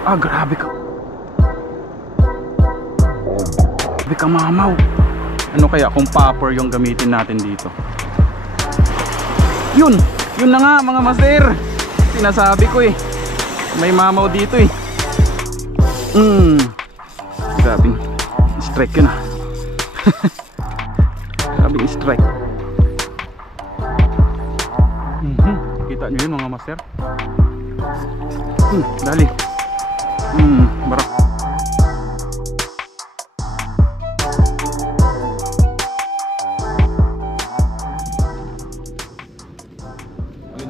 Ah, grabe ka. Grabe ka, mamaw. Ano kaya kung popper yung gamitin natin dito? Yun na nga mga master. Sinasabi ko eh, may mamaw dito eh. Grabing strike yun ah. Grabing strike. Kita nyo yun mga master. Dali. Barak.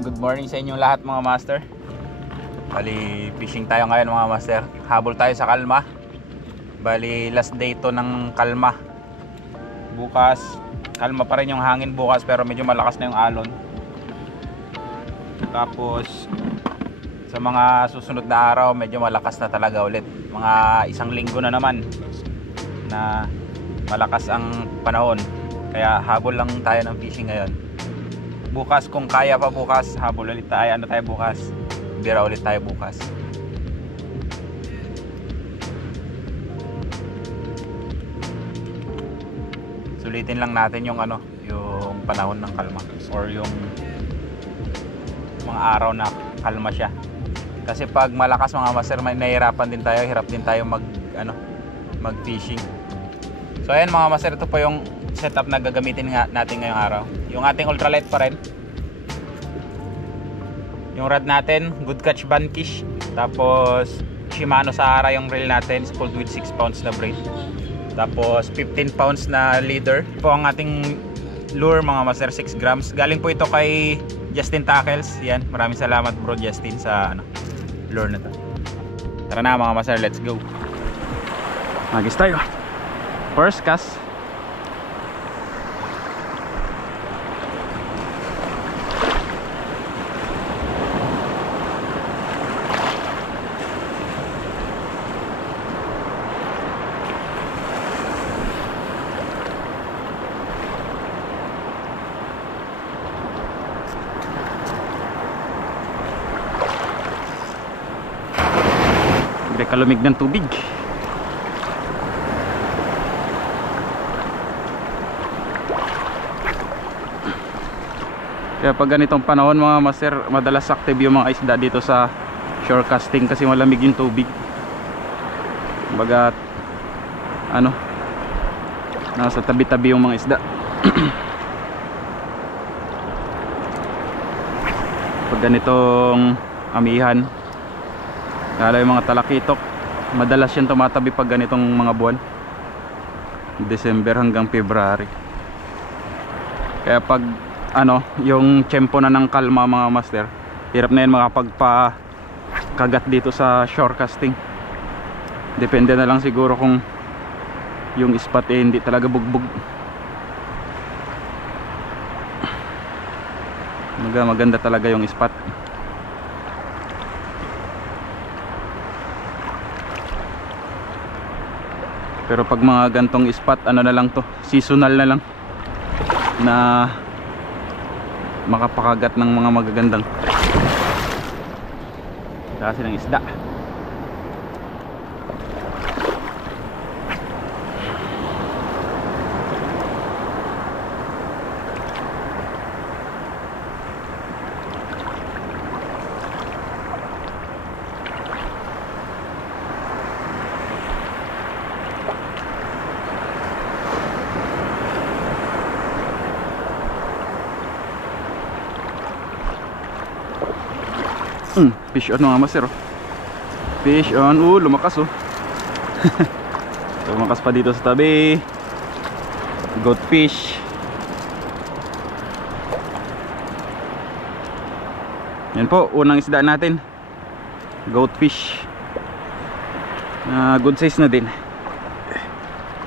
Good morning sa inyong lahat mga master. Bali fishing tayo ngayon mga master. Habol tayo sa kalma. Bali last day to ng kalma. Bukas kalma pa rin yung hangin bukas, pero medyo malakas na yung alon. Tapos sa mga susunod na araw medyo malakas na talaga ulit. Mga isang linggo na naman na malakas ang panahon. Kaya habol lang tayo ng fishing ngayon. Bukas kung kaya pa bukas, habol ulit tayo. Ano tayo bukas? Bira ulit tayo bukas. Sulitin lang natin yung yung panahon ng kalma or yung mga araw na kalma siya. Kasi pag malakas mga master, may nahihirapan din tayo, hirap din tayo mag fishing. So ayan mga master, ito po yung setup na gagamitin natin ngayong araw. Yung ating ultralight pa rin. Yung rod natin, Good Catch Vanquish. Tapos Shimano Sahara yung reel natin, spooled with 6 pounds na braid. Tapos 15 pounds na leader. Ito po ang ating lure mga master, 6 grams. Galing po ito kay Justin Tackles. Yan, maraming salamat bro Justin sa lure na to. Tara na mga master, let's go. Magis tayo. First cast. Kalumig ng tubig. Kaya pag ganitong panahon mga master, madalas active yung mga isda dito sa shore casting kasi malamig yung tubig. Bagat nasa tabi-tabi yung mga isda. Pag ganitong amihan, lalo yung mga talakitok, madalas yan tumatabi pag ganitong mga buwan, December hanggang February. Kaya pag yung tiyempo na ng kalma mga master, hirap na yan makapagpakagat dito sa shore casting. Depende na lang siguro kung yung spot hindi talaga bugbog. Maganda talaga yung spot. Pero pag mga gantong spot, na lang to, seasonal na lang na makapakagat ng mga magagandang klase ng isda. Fish on mga master. Fish on. Lumakas lumakas pa dito sa tabi. Goat fish. Yan po, unang isda natin, goat fish. Good size na din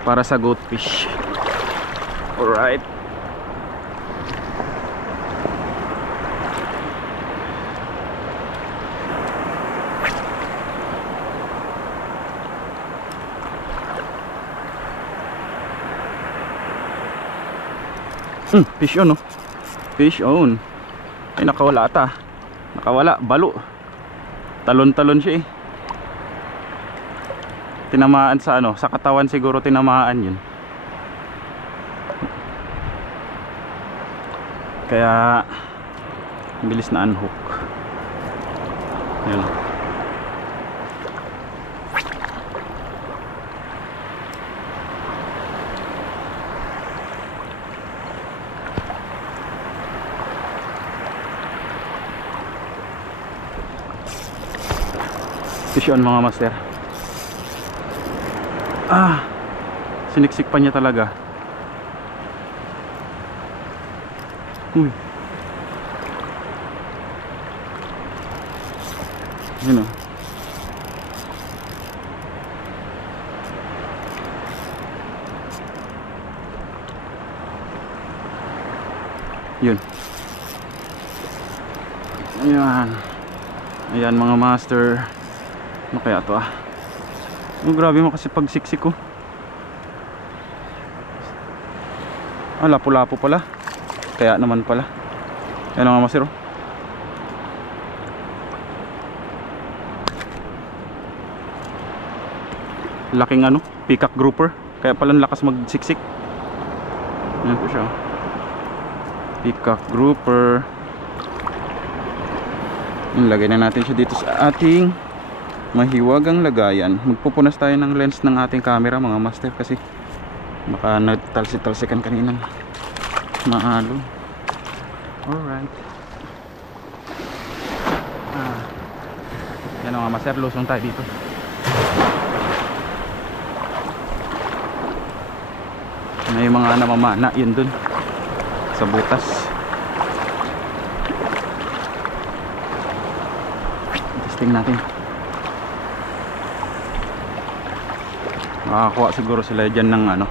para sa goat fish. Alright. Fish on, fish on. Ay, nakawala ata. Nakawala, balo. Talon-talon siya eh. Tinamaan sa ano, sa katawan siguro tinamaan yun. Kaya bilis na unhook. Yan. Fish on mga master. Siniksik pa niya talaga. Uy. Yun o. Yun. Ayan. Ayan mga master. Ano kaya to grabe mo kasi pag siksik ko. Lapu-lapu pala. Kaya naman pala. Yan mga master. Laking ano, peacock grouper. Kaya pala lakas magsiksik. Yan po siya. Peacock grouper. Lagay na natin siya dito sa ating mahiwagang lagayan. Magpupunas tayo ng lens ng ating camera mga master kasi baka nagtalsi-talsikan kaninang maalon. Alright. Yan mga master, lusong tayo dito. May mga namamana yun dun sa butas. Testing natin. Makakuha siguro sila dyan ng ano,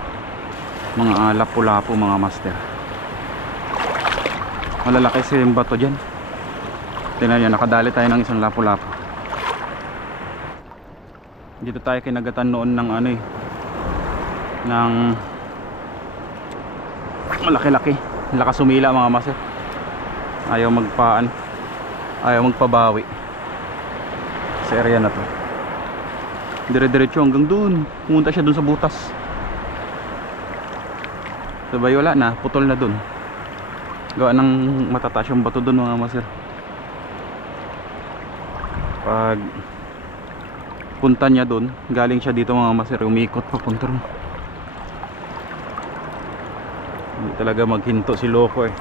mga lapu-lapu mga master. Malalaki kasi yung bato dyan. Tingnan nyo, nakadali tayo ng isang lapu-lapu. Dito tayo kinagatan noon ng ano ng malaki-laki. Lakas sumila mga master. Ayaw magpaan, ayaw magpabawi sa area na to. Dire-diretso hanggang dun. Pumunta siya dun sa butas. Sabay wala na, putol na dun. Gawa ng matataas yung bato dun mga master. Pag punta niya dun, galing siya dito mga master, umikot papunta ron. Hindi talaga maghinto si loko eh.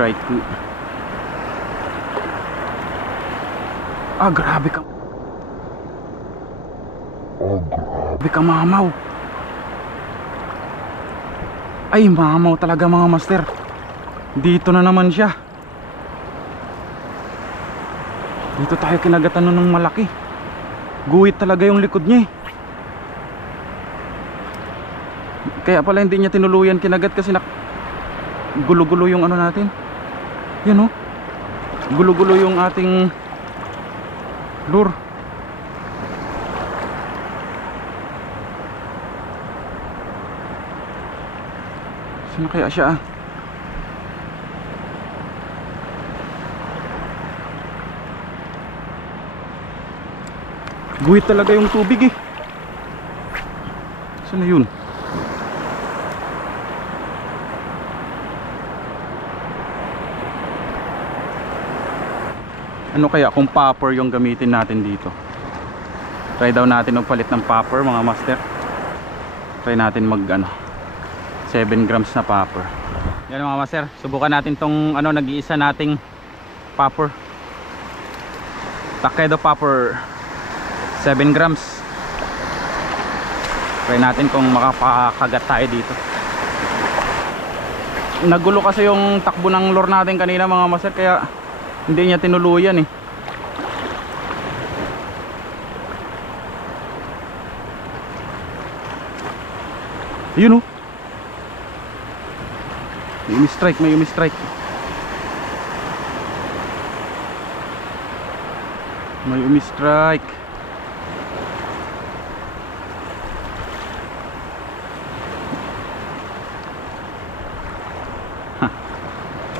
Strike ko. Grabe ka. Grabe ka mamaw. Ay mamaw talaga mga master. Dito na naman siya. Dito tayo kinagatan nun ng malaki. Guhit talaga yung likod niya Kaya pala hindi niya tinuluyan kinagat kasi gulo-gulo yung ano natin. Yan gulo-gulo yung ating lure. Saan kaya siya Guhit talaga yung tubig Saan na yun? Ano kaya kung popper yung gamitin natin dito? Try daw natin magpalit ng popper mga master. Try natin mag 7 grams na popper. Yan mga master, subukan natin tong nag-iisa nating popper. Takeda popper 7 grams. Try natin kung makapakagat tayo dito. Nagulo kasi yung takbo ng lure natin kanina mga master, kaya hindi niya tinuluyan Yun may umi-strike. May umi-strike.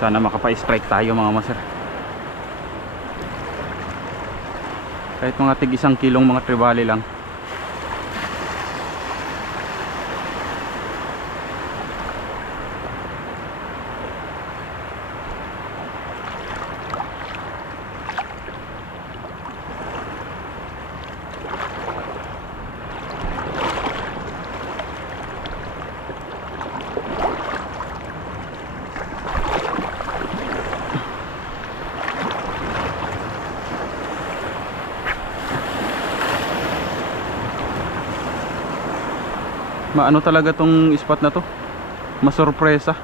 Sana makapa-strike tayo mga master. Kahit mga tig 1 kilong mga trevally lang. Maano talaga tong spot na to, masurpresa.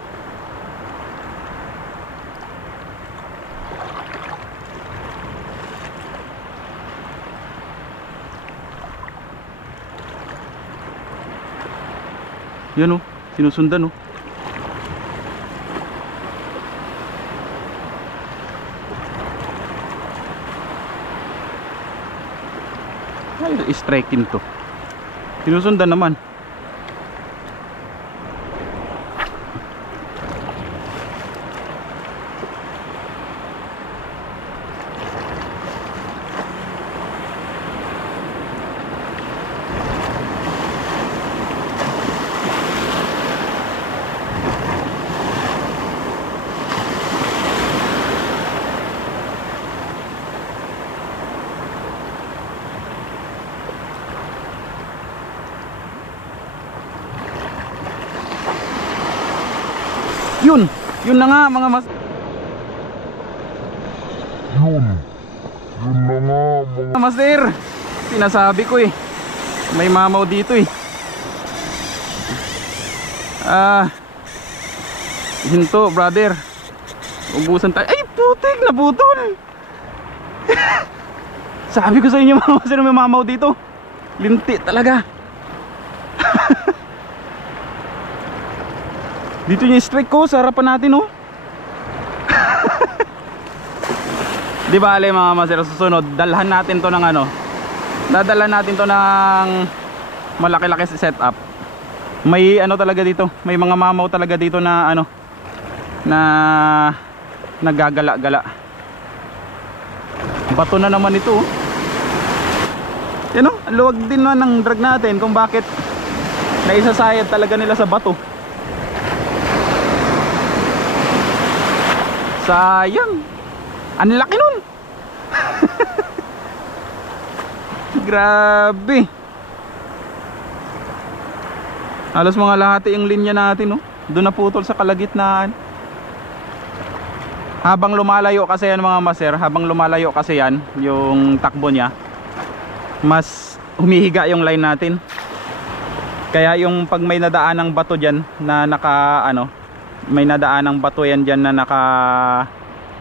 Yan o, sinusundan o. Ay, striking to. Sinusundan naman. Yun na nga mga mas. Yun na nga mga master. Sinasabi ko eh, may mamaw dito eh. Hinto brother. Ubusan tayo. Ay putik, naputol. Sabi ko sa inyo mga master, may mamaw dito. Linti talaga. Dito yung strike ko sa harapan natin oh. Di ba ale mga master, susunod dalhan natin to ng ano, dadalhan natin to ng malaki-laki setup. May ano talaga dito, may mga mamaw talaga dito na ano, na nagagala-gala. Bato na naman ito oh. Yan oh, luwag din naman ng drag natin kung bakit naisasayad talaga nila sa bato. Sayang, ang laki nun. Grabe. Halos mga lahati yung linya natin oh. Doon naputol sa kalagitnaan. Habang lumalayo kasi yan mga master, habang lumalayo kasi yan yung takbo niya, mas humihiga yung line natin. Kaya yung pag may nadaan ng bato dyan na naka ano, may nadaan ng bato yan dyan na naka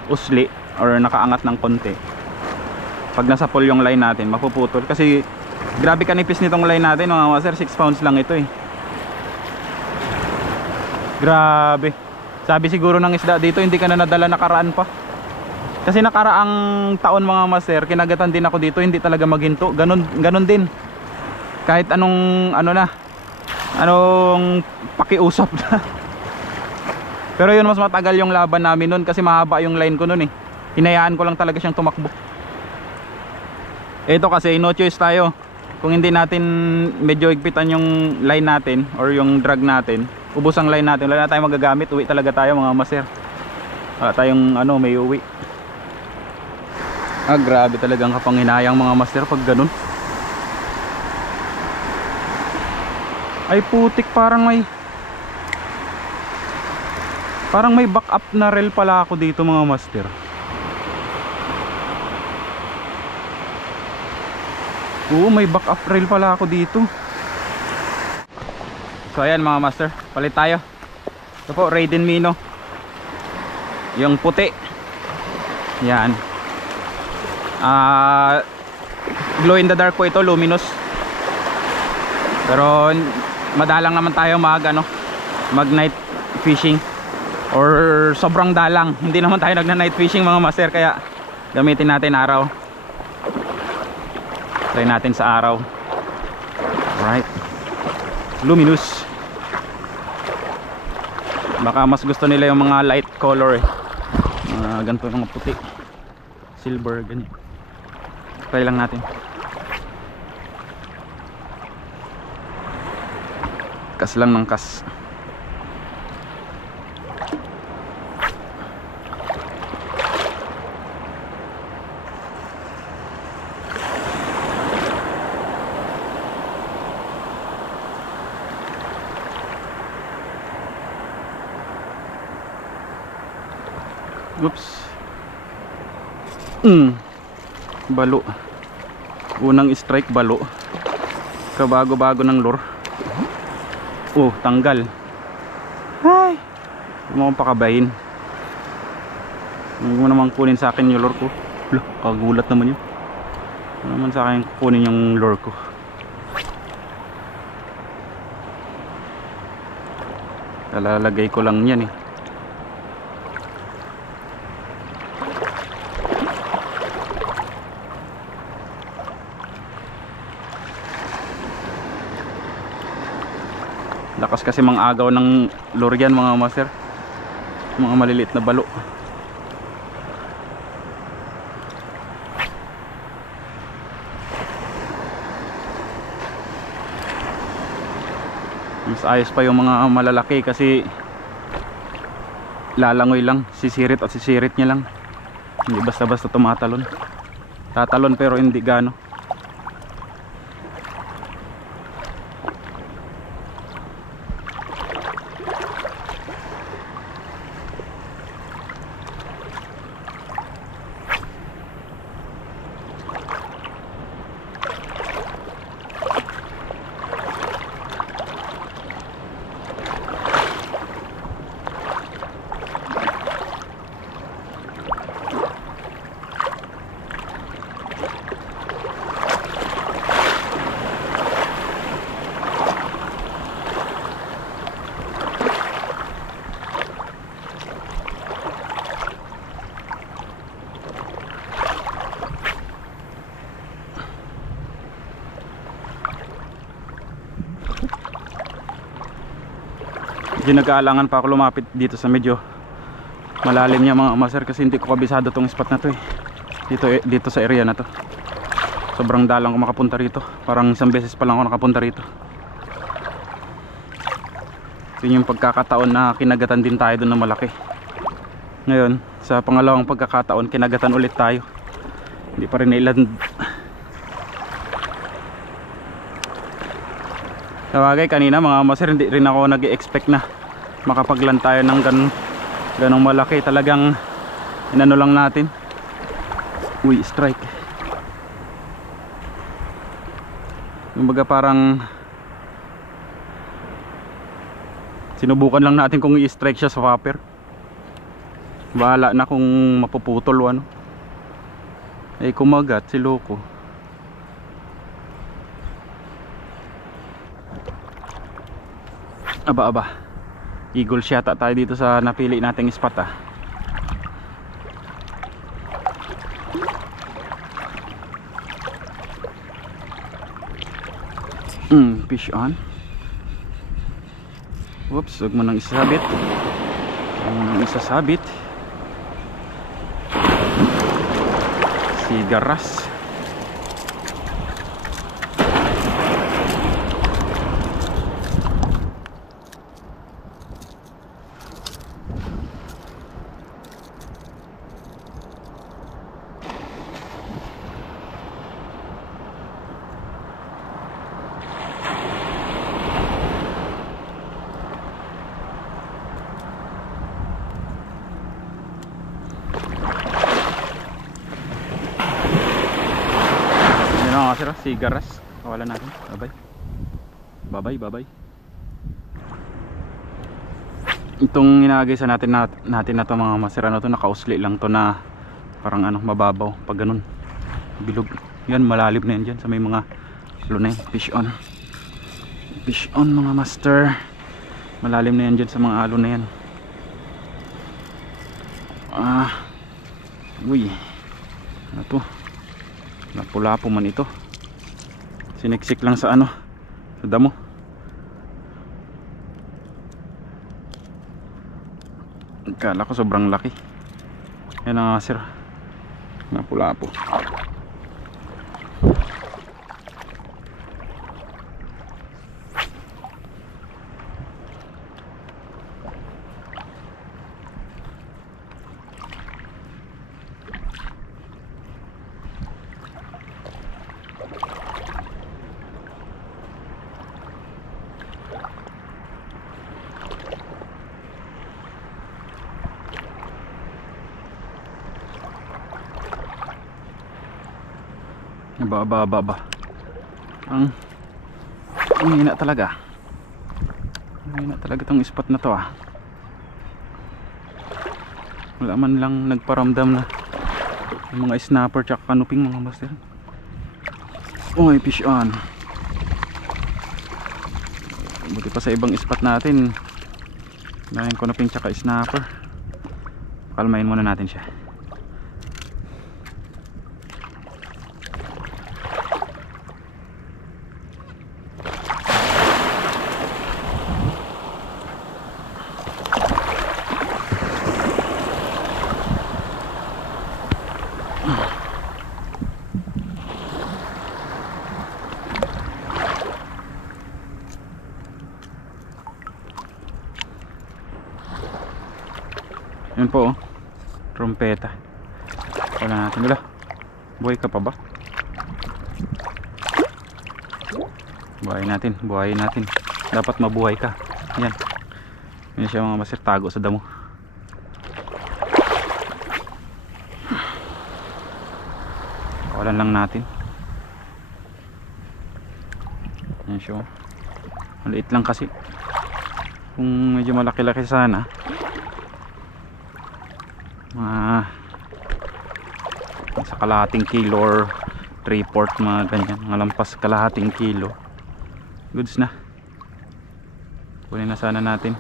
usli or nakaangat ng konti, pag nasa pull yung line natin mapuputol. Kasi grabe kanipis nitong line natin mga master, 6 pounds lang ito eh. Grabe. Sabi siguro ng isda dito, hindi ka na nadala nakaraan pa. Kasi nakaraang taon mga master, kinagatan din ako dito, hindi talaga maghinto. Ganon din. Kahit anong ano na, anong pakiusap na. Pero yun, mas matagal yung laban namin nun kasi mahaba yung line ko nun eh. Hinayaan ko lang talaga siyang tumakbo. Ito kasi no choice tayo. Kung hindi natin medyo higpitan yung line natin or yung drag natin, ubos ang line natin, wala na tayong magagamit, uwi talaga tayo mga master. Wala tayong ano, may uwi. Grabe talagang kapanghinayang mga master pag ganun. Ay putik, parang may backup na rail pala ako dito mga master. Oo, may backup rail pala ako dito. So ayan mga master, palit tayo. Ito po, Raiden Mino, yung puti. Yan. Glow in the dark po ito, luminous. Pero madalang naman tayo mag night fishing. Or sobrang dalang, hindi naman tayo nagna night fishing mga master, kaya gamitin natin araw. Try natin sa araw. Alright. Luminous. Baka mas gusto nila yung mga light color eh. Ganito yung mga puti, silver, ganyan. Try lang natin. Kas lang ng kas. Oops. Balo. Unang strike, balo. Kabago-bago ng lure. Oh, tanggal. Ay, huwag mo akong pakabahin. Huwag mo naman kunin sa akin yung lure ko. Kagulat naman yun. Huwag naman sa akin kunin yung lure ko. Kalalagay ko lang yan eh. Lakas kasi mga agaw ng lure yan mga master. Mga maliliit na balo. Mas ayos pa yung mga malalaki kasi lalangoy lang, sisirit at sisirit niya lang. Hindi basta-basta tumatalon. Tatalon pero hindi gano. Nag-aalangan pa ako lumapit dito sa medyo malalim niya mga master kasi hindi ko kabisado tong spot na to eh. Dito sa area na to. Sobrang dalang ko makapunta rito. Parang isang beses pa lang ako nakapunta rito. Yun yung pagkakataon na kinagatan din tayo doon na malaki. Ngayon sa pangalawang pagkakataon kinagatan ulit tayo. Hindi pa rin nailand. Tawagay kanina mga master, hindi rin ako nag-expect na makapaglan tayo ng ganong malaki. Talagang inano lang natin. Uy, strike. Kumbaga parang sinubukan lang natin kung i-strike siya sa whopper. Bahala na kung mapuputol o ano. Eh kumagat si loko. Aba, eagle shot tayo dito sa napili nating spot ah. Fish on. Whoops, huwag mo nang isasabit. Sigaras. Sigaras, kawalan natin. Bye-bye. Itong inagisa natin na to mga masira na to, nakausli lang to na parang ano, mababaw pag ganun bilog. Yan, malalim na yan dyan sa may mga lunay. Fish on mga master. Malalim na yan dyan sa mga alo na yan. Uy, ano to, napula po man ito. Siniksik lang sa ano, sa damo. Akala ko sobrang laki. Yan ang sir, napula-po. Baba. Ang hina talaga. Ang hina talaga tong spot na to ah. Wala man lang nagparamdam na yung mga snapper tsaka kanuping mga master. Uy, fish on. Buti pa sa ibang spot natin na yung kanuping tsaka snapper. Kalmahin muna natin siya. Yan po oh, trompeta. Wala natin, wala. Buhay ka pa ba? Buhayin natin. Dapat mabuhay ka. Yan. Yan siya mga master, tago sa damo. Kawalan lang natin. Yan siya. Maliit lang kasi. Kung medyo malaki-laki sana, sa kalahating kilo or 3/4 mga ganyan, mga lampas kalahating kilo, goods na. Kunin na sana natin.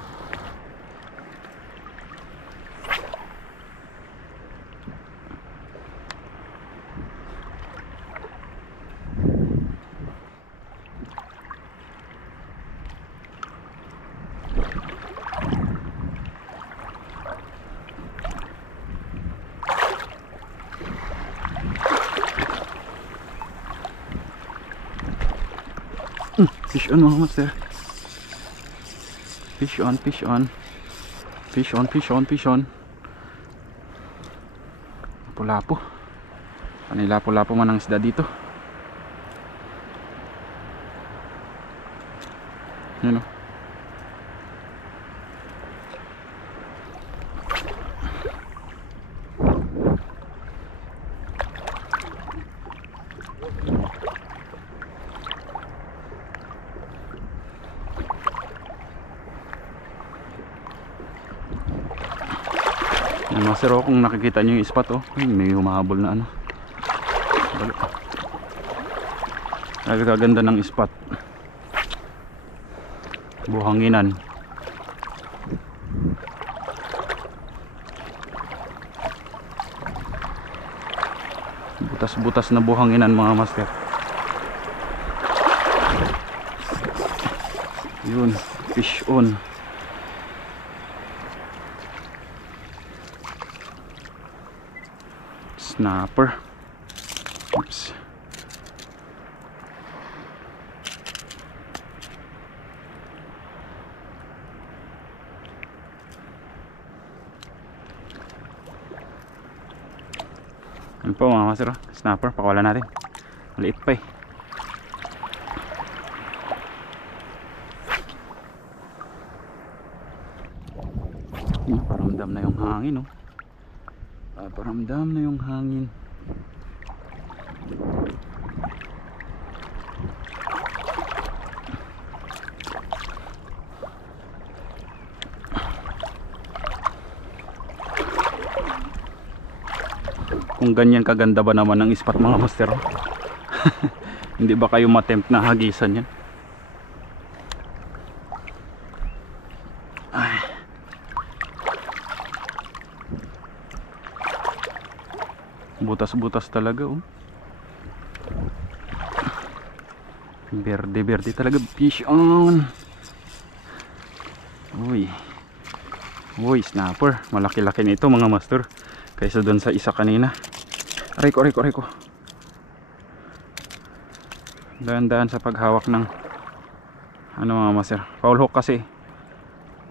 Fish on mga master. Fish on. Lapu-lapu. Panilapu-lapu man ang isda dito. Yun o. Master, kung nakikita nyo yung spot may humahabol na ano. Nagkaganda ng spot. Buhanginan. Butas-butas na buhanginan mga master. Yun, fish on. Snapper. Oops. Yan po mga master, snapper, pakawala natin. Maliit pa eh. Paramdam na yung hangin oh. Paramdam na yung hangin. Kung ganyan kaganda ba naman ang spot mga master. Hindi ba kayo matempt na hagisan yan? Ay. Butas-butas talaga oh. Berde berde talaga, fish on. Uy, uy, snapper. Malaki-laki nito mga master, kaysa doon sa isa kanina. Aray ko. Dahan-dahan sa paghawak ng ano mga master, foul hook kasi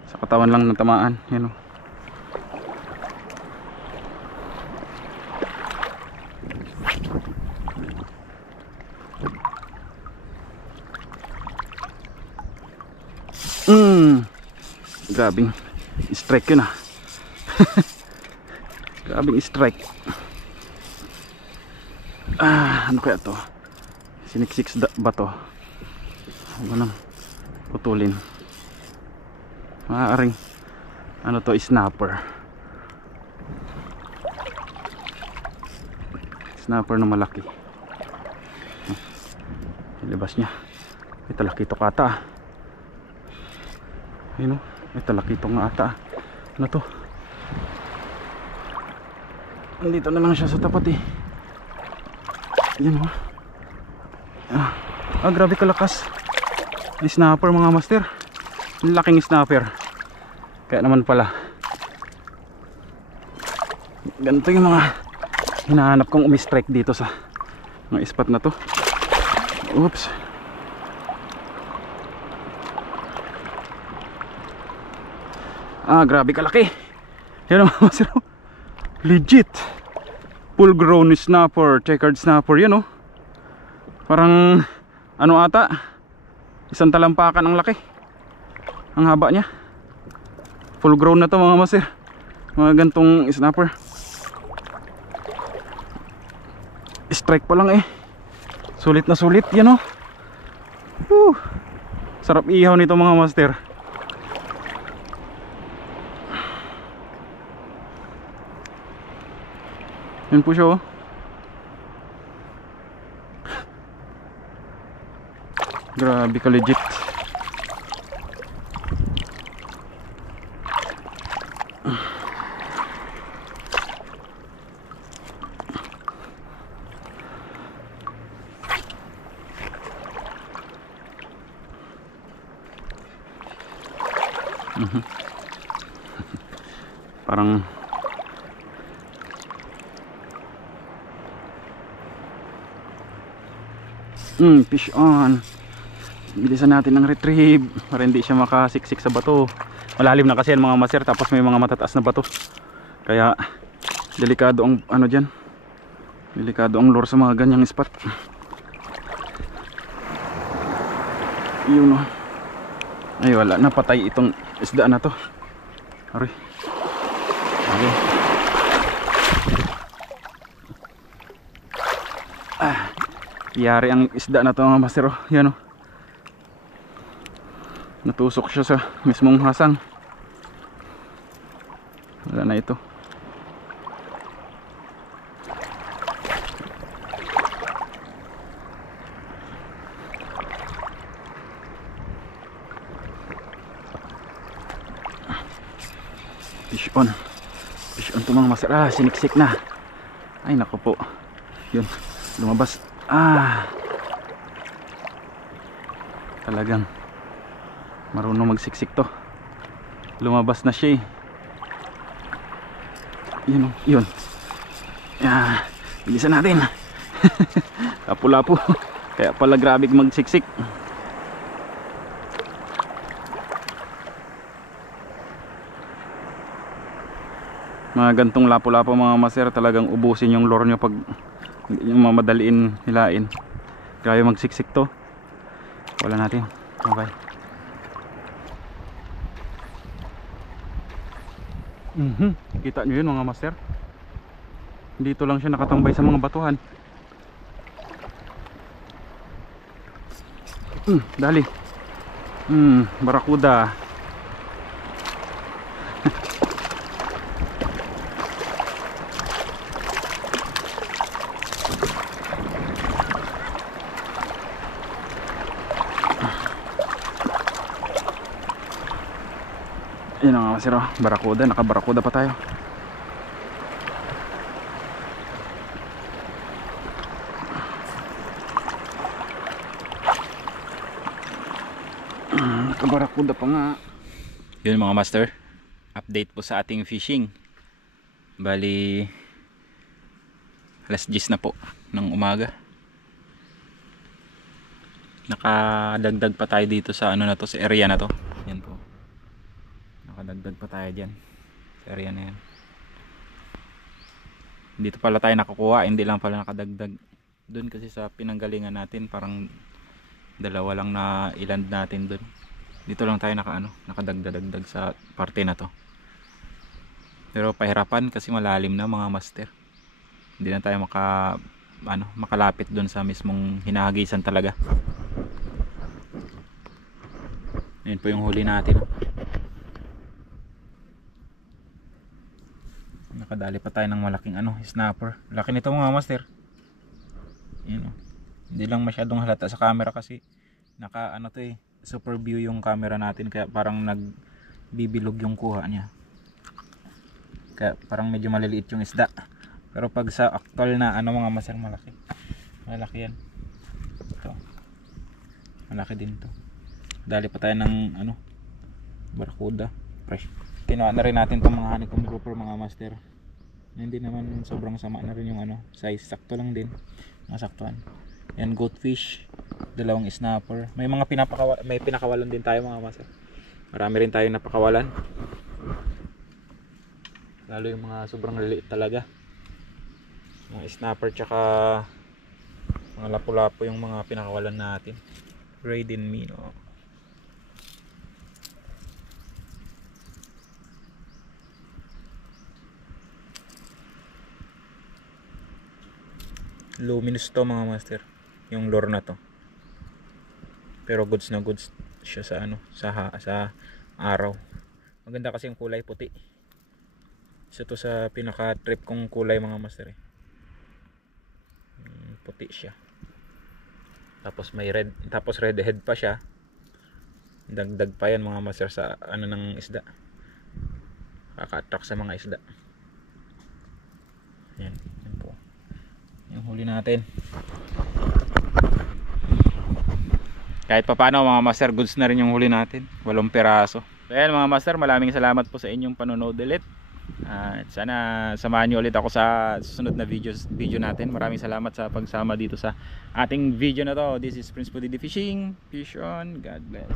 sa katawan lang natamaan. Yan o. Grabing strike yun ah. Grabing strike. Ano kaya to? Siniksik ba to? Ano nang putulin? Maaaring ano to, snapper. Snapper na malaki. Ilabas niya. May talakito ka ata. Ayun o, may talakito nga ata. Ano to? Andito na lang siya sa tapat eh. Yan o. Grabe kalakas. May snapper mga master. Laking snapper. Kaya naman pala ganito yung mga hinahanap kong umi-strike dito sa mga spot na to. Oops. Grabe kalaki. Yan mga master. Legit full grown snapper, checkered snapper. Yan o. Parang ano ata, isang talampakan ang laki, ang haba niya. Full grown na to mga master, mga gantong snapper. Strike pa lang eh, sulit na sulit. Yan o. Sarap ihaw nito mga master. Yan po siya o. Grabe ka legit. Parang fish on. Bilisan natin ng retrieve para hindi siya makasiksik sa bato. Malalim na kasi yan mga master, tapos may mga matataas na bato, kaya delikado ang ano dyan, delikado ang lure sa mga ganyang spot. Yun o. Ay wala, napatay itong isda na to. Aray. Okay. Yari ang isda na to mga master. Yan o. Natusok siya sa mismong hasang. Wala na ito. Fish on. Fish on to mga master. Siniksik na. Ay naku po. Yun, lumabas. Talagang marunong magsiksik to. Lumabas na siya eh. Yun o, yun. Bilisan natin. Lapo-lapo. Kaya pala grabe magsiksik. Mga gantong lapo-lapo mga master, talagang ubusin yung lure nyo pag yung mamadaliin hilain. Grabe magsiksik to. Wala natin. Okay. Kita nyo yun mga master, dito lang siya nakatambay sa mga batuhan. Dali. Barakuda. Yan ang mga master, barakuda. Nakabarakuda pa tayo. Nakabarakuda pa nga. Yun mga master, update po sa ating fishing. Bali alas 10 na po ng umaga. Nakadagdag pa tayo dito sa ano na to, sa area na to. Yan po. Nakadagdag pa tayo diyan sa area na yan. Dito pala tayo nakukuha, hindi lang pala nakadagdag. Doon kasi sa pinanggalingan natin, parang dalawa lang na iland natin doon. Dito lang tayo nakadagdag sa parte na to. Pero pahirapan kasi malalim na mga master. Hindi na tayo makalapit doon sa mismong hinahagisan talaga. Ayan po yung huli natin. Nakadali pa tayo ng malaking snapper. Laki nito mga master. Ayan, hindi lang masyadong halata sa camera kasi super view yung camera natin, kaya parang nagbibilog yung kuha niya. Kaya parang medyo maliliit yung isda. Pero pag sa actual na mga master, malaki yan. Ito, malaki din to. Dali pa tayo ng barakuda fresh. Kinuha na rin natin itong mga honeycomb grouper mga master. Hindi naman sobrang sama na rin yung size, sakto lang din, masaktuhan. Yan, goldfish, dalawang snapper. May pinakawalan din tayo mga master. Marami rin tayong napakawalan, lalo yung mga sobrang liliit talaga. Mga snapper tsaka mga lapu-lapu yung mga pinakawalan natin. Raiden Mino. Luminous to mga master, yung lure na to. Pero goods na goods siya sa araw. Maganda kasi yung kulay puti. Isa to sa pinaka trip kong kulay mga master puti siya. Tapos may red, tapos red head pa siya. Dagdag pa yan mga master sa ng isda. Kaka-attract sa mga isda. Yan po yung huli natin. Kahit pa paano mga master, goods na rin yung huli natin, 8 piraso. So ayan mga master, maraming salamat po sa inyong panonood ulit. At sana samahan nyo ulit ako sa susunod na video natin. Maraming salamat sa pagsama dito sa ating video na to. This is Prince Pudidi Fishing. Fish on, God bless.